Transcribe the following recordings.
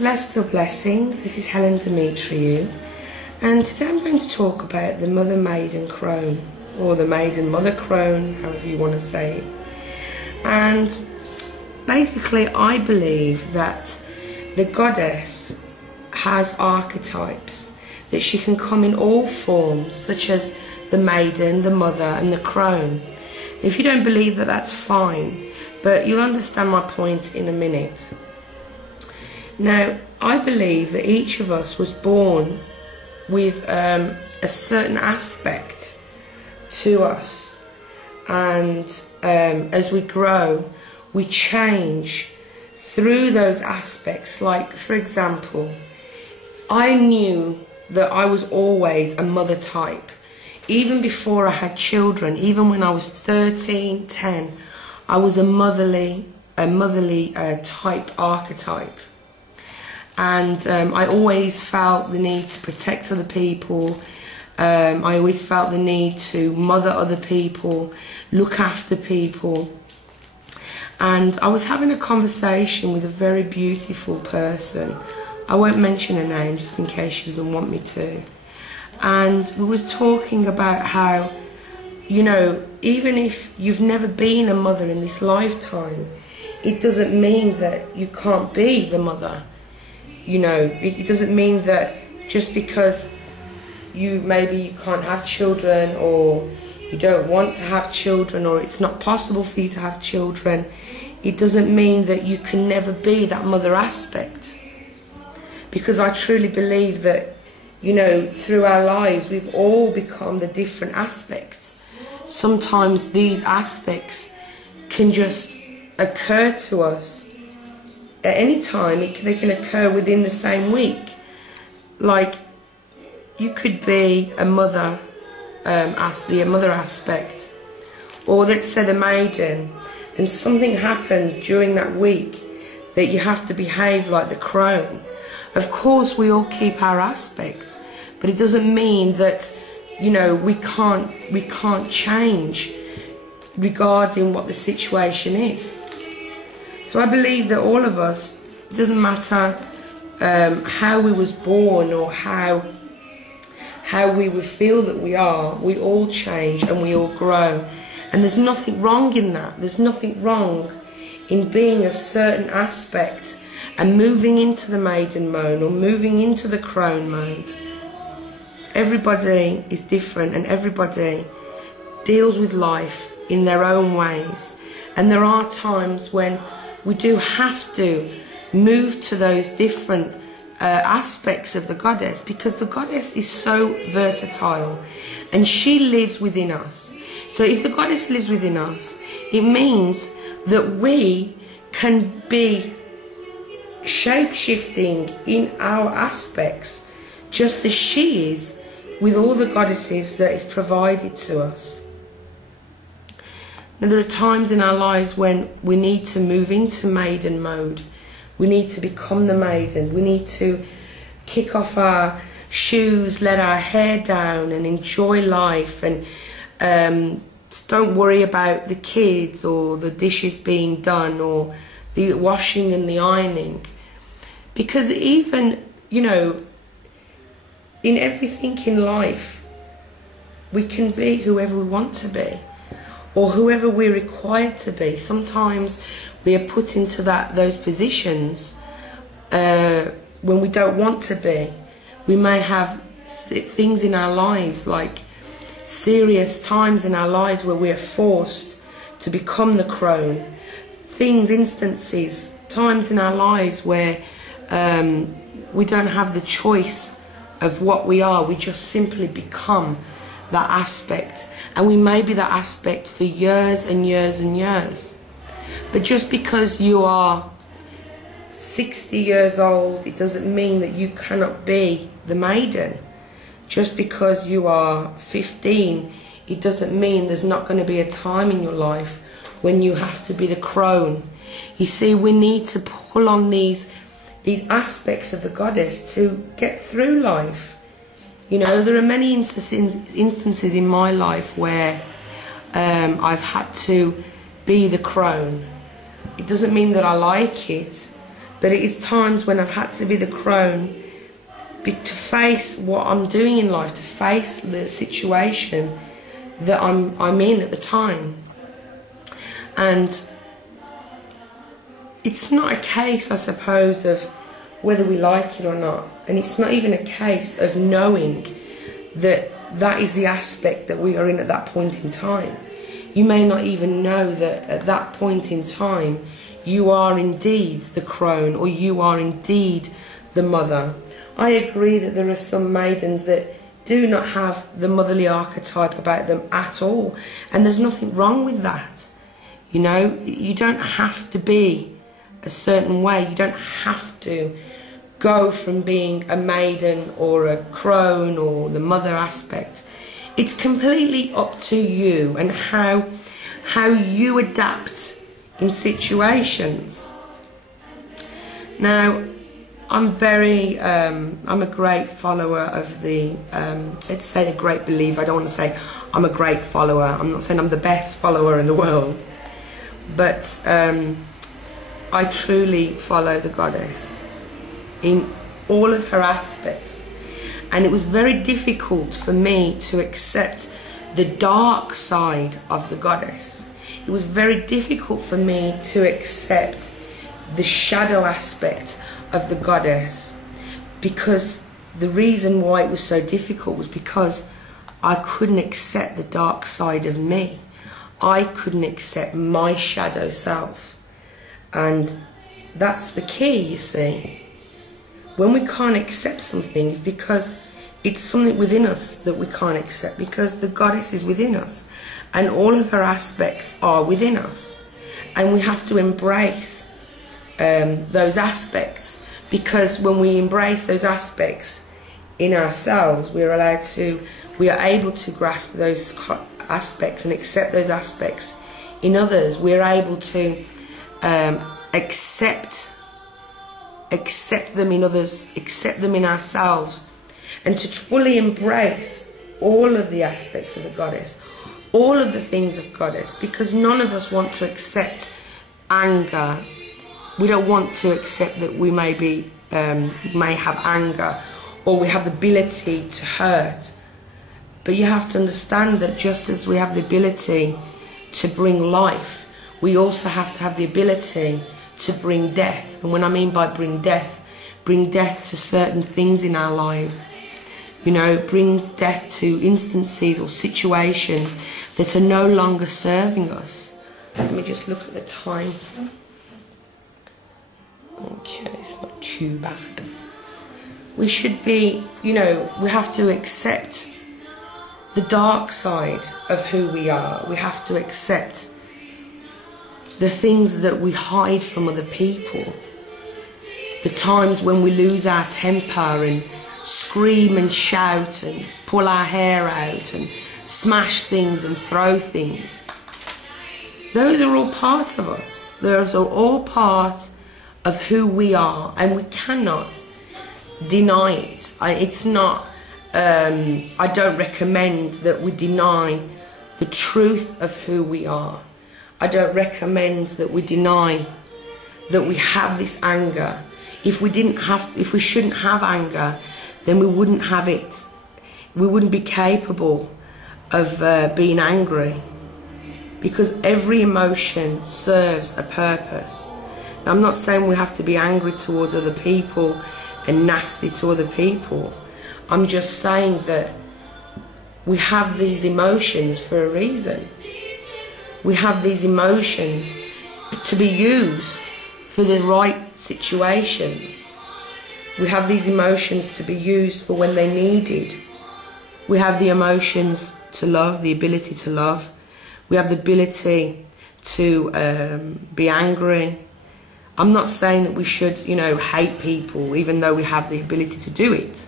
Celestial blessings, this is Helen Demetriou, and today I'm going to talk about the Mother Maiden crone, or the Maiden Mother crone, however you want to say it. And basically I believe that the goddess has archetypes, that she can come in all forms, such as the maiden, the mother and the crone. If you don't believe that, that's fine, but you'll understand my point in a minute. Now, I believe that each of us was born with a certain aspect to us, and as we grow, we change through those aspects. Like, for example, I knew that I was always a mother type. Even before I had children, even when I was 13, 10, I was a motherly type archetype. And I always felt the need to protect other people. I always felt the need to mother other people, look after people. And I was having a conversation with a very beautiful person. I won't mention her name just in case she doesn't want me to. And we was talking about how, you know, even if you've never been a mother in this lifetime, it doesn't mean that you can't be the mother. You know, it doesn't mean that just because maybe you can't have children, or you don't want to have children, or it's not possible for you to have children, it doesn't mean that you can never be that mother aspect. Because I truly believe that, you know, through our lives we've all become the different aspects. Sometimes these aspects can just occur to us at any time. They can occur within the same week. Like, you could be a mother, a mother aspect, or let's say the maiden, and something happens during that week that you have to behave like the crone. Of course we all keep our aspects, but it doesn't mean that, you know, we can't change regarding what the situation is. So I believe that all of us, it doesn't matter how we was born or how we would feel that we all change and we all grow. And there's nothing wrong in that. There's nothing wrong in being a certain aspect and moving into the maiden mode or moving into the crone mode. Everybody is different, and everybody deals with life in their own ways. And there are times when we do have to move to those different aspects of the goddess, because the goddess is so versatile and she lives within us. So if the goddess lives within us, it means that we can be shape-shifting in our aspects just as she is with all the goddesses that is provided to us. Now, there are times in our lives when we need to move into maiden mode. We need to become the maiden. We need to kick off our shoes, let our hair down and enjoy life, and don't worry about the kids or the dishes being done or the washing and the ironing. Because even, you know, in everything in life, we can be whoever we want to be, or whoever we're required to be. Sometimes we are put into those positions when we don't want to be. We may have things in our lives, like serious times in our lives where we are forced to become the crone. Instances, times in our lives where we don't have the choice of what we are. We just simply become that aspect, and we may be that aspect for years and years and years. But just because you are 60 years old, it doesn't mean that you cannot be the maiden. Just because you are 15, it doesn't mean there's not going to be a time in your life when you have to be the crone. You see, we need to pull on these aspects of the goddess to get through life. You know, there are many instances in my life where I've had to be the crone. It doesn't mean that I like it. But it is times when I've had to be the crone, to face what I'm doing in life, to face the situation that I'm in at the time. And it's not a case, I suppose, of whether we like it or not. And it's not even a case of knowing that that is the aspect that we are in at that point in time. You may not even know that at that point in time you are indeed the crone, or you are indeed the mother. I agree that there are some maidens that do not have the motherly archetype about them at all, and there's nothing wrong with that. You know, you don't have to be a certain way. You don't have to go from being a maiden or a crone or the mother aspect. It's completely up to you and how you adapt in situations. Now, I'm a great follower of the, let's say a great believer. I don't want to say I'm a great follower. I'm not saying I'm the best follower in the world. But I truly follow the goddess in all of her aspects. And it was very difficult for me to accept the dark side of the goddess. It was very difficult for me to accept the shadow aspect of the goddess, because the reason why it was so difficult was because I couldn't accept the dark side of me. I couldn't accept my shadow self. And that's the key, you see. When we can't accept something, it's because it's something within us that we can't accept, because the goddess is within us and all of her aspects are within us, and we have to embrace those aspects, because when we embrace those aspects in ourselves, we are able to grasp those aspects and accept those aspects in others. We're able to accept them in others, accept them in ourselves, and to fully embrace all of the aspects of the goddess, all of the things of goddess, because none of us want to accept anger. We don't want to accept that we may have anger, or we have the ability to hurt. But you have to understand that just as we have the ability to bring life, we also have to have the ability to bring death. And when I mean by bring death to certain things in our lives. You know, bring death to instances or situations that are no longer serving us. Let me just look at the time. Okay, it's not too bad. We should be, you know, we have to accept the dark side of who we are. We have to accept the things that we hide from other people. The times when we lose our temper and scream and shout and pull our hair out and smash things and throw things. Those are all part of us. Those are all part of who we are, and we cannot deny it. It's not, I don't recommend that we deny the truth of who we are. I don't recommend that we deny that we have this anger. If we shouldn't have anger, then we wouldn't have it. We wouldn't be capable of being angry, because every emotion serves a purpose. Now, I'm not saying we have to be angry towards other people and nasty to other people. I'm just saying that we have these emotions for a reason. We have these emotions to be used for the right situations. We have these emotions to be used for when they're needed. We have the emotions to love, the ability to love. We have the ability to be angry. I'm not saying that we should, you know, hate people, even though we have the ability to do it,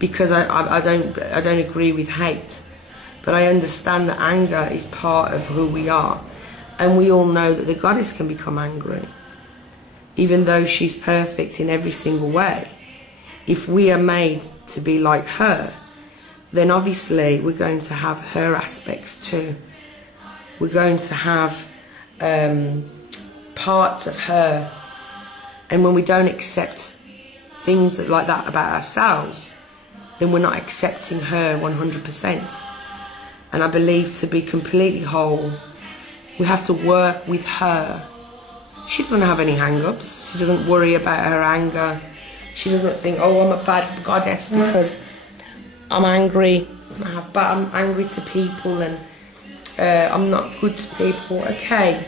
because I don't agree with hate. But I understand that anger is part of who we are, and we all know that the goddess can become angry, even though she's perfect in every single way. If we are made to be like her, then obviously we're going to have her aspects too. We're going to have parts of her And when we don't accept things like that about ourselves, then we're not accepting her 100%. And I believe to be completely whole, we have to work with her. She doesn't have any hang-ups. She doesn't worry about her anger. She doesn't think, oh, I'm a bad goddess because I'm angry. I'm angry to people and I'm not good to people. Okay,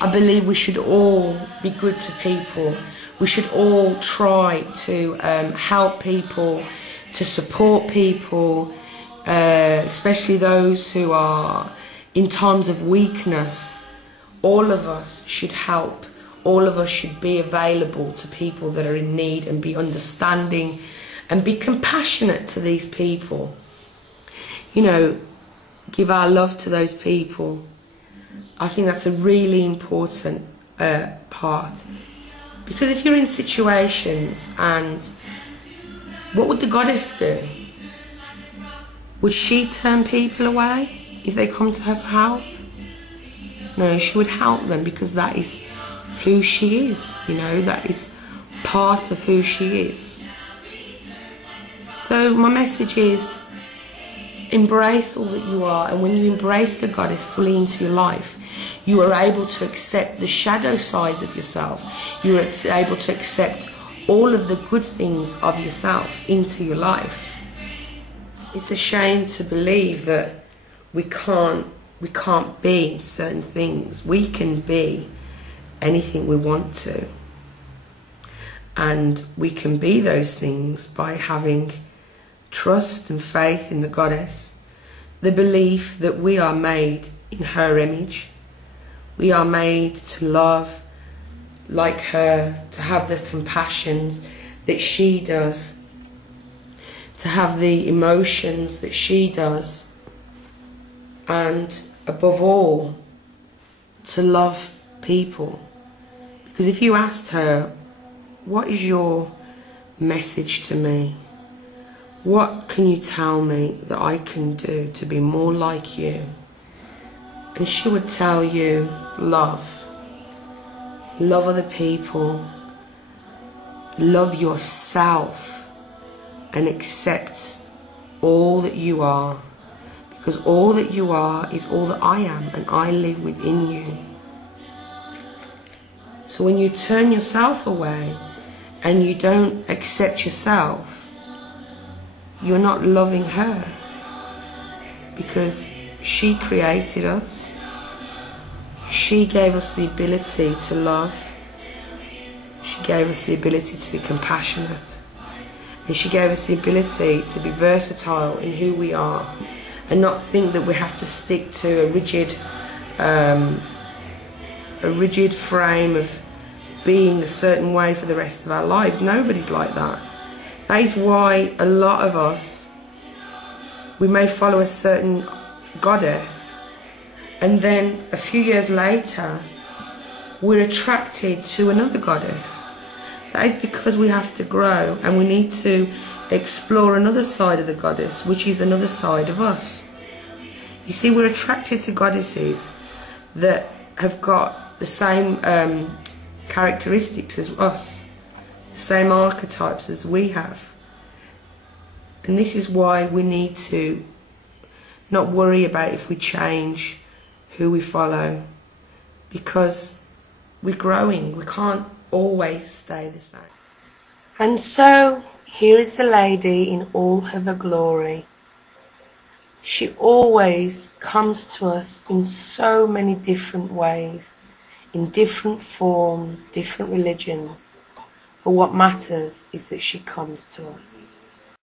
I believe we should all be good to people. We should all try to help people, to support people, especially those who are in times of weakness. All of us should help. All of us should be available to people that are in need and be understanding and be compassionate to these people. You know, give our love to those people. I think that's a really important part. Because if you're in situations, and what would the goddess do? Would she turn people away if they come to her for help? No, she would help them because that is who she is, you know, that is part of who she is. So my message is, embrace all that you are, and when you embrace the goddess fully into your life, you are able to accept the shadow sides of yourself. You are able to accept all of the good things of yourself into your life. It's a shame to believe that we can't be certain things. We can be anything we want to, and we can be those things by having trust and faith in the goddess, the belief that we are made in her image, we are made to love like her, to have the compassions that she does, to have the emotions that she does, and above all, to love people. Because if you asked her, what is your message to me? What can you tell me that I can do to be more like you? And she would tell you, love. Love other people. Love yourself. And accept all that you are. Because all that you are is all that I am, and I live within you. So when you turn yourself away and you don't accept yourself, you're not loving her, because she created us. She gave us the ability to love. She gave us the ability to be compassionate. And she gave us the ability to be versatile in who we are, and not think that we have to stick to a rigid frame of being a certain way for the rest of our lives. Nobody's like that. That is why a lot of us, we may follow a certain goddess, and then a few years later we're attracted to another goddess. That is because we have to grow, and we need to explore another side of the goddess, which is another side of us. You see, we're attracted to goddesses that have got the same characteristics as us, the same archetypes as we have. And this is why we need to not worry about if we change who we follow, because we're growing. We can't always stay the same. And so here is the lady in all of her glory. She always comes to us in so many different ways, in different forms, different religions. But what matters is that she comes to us.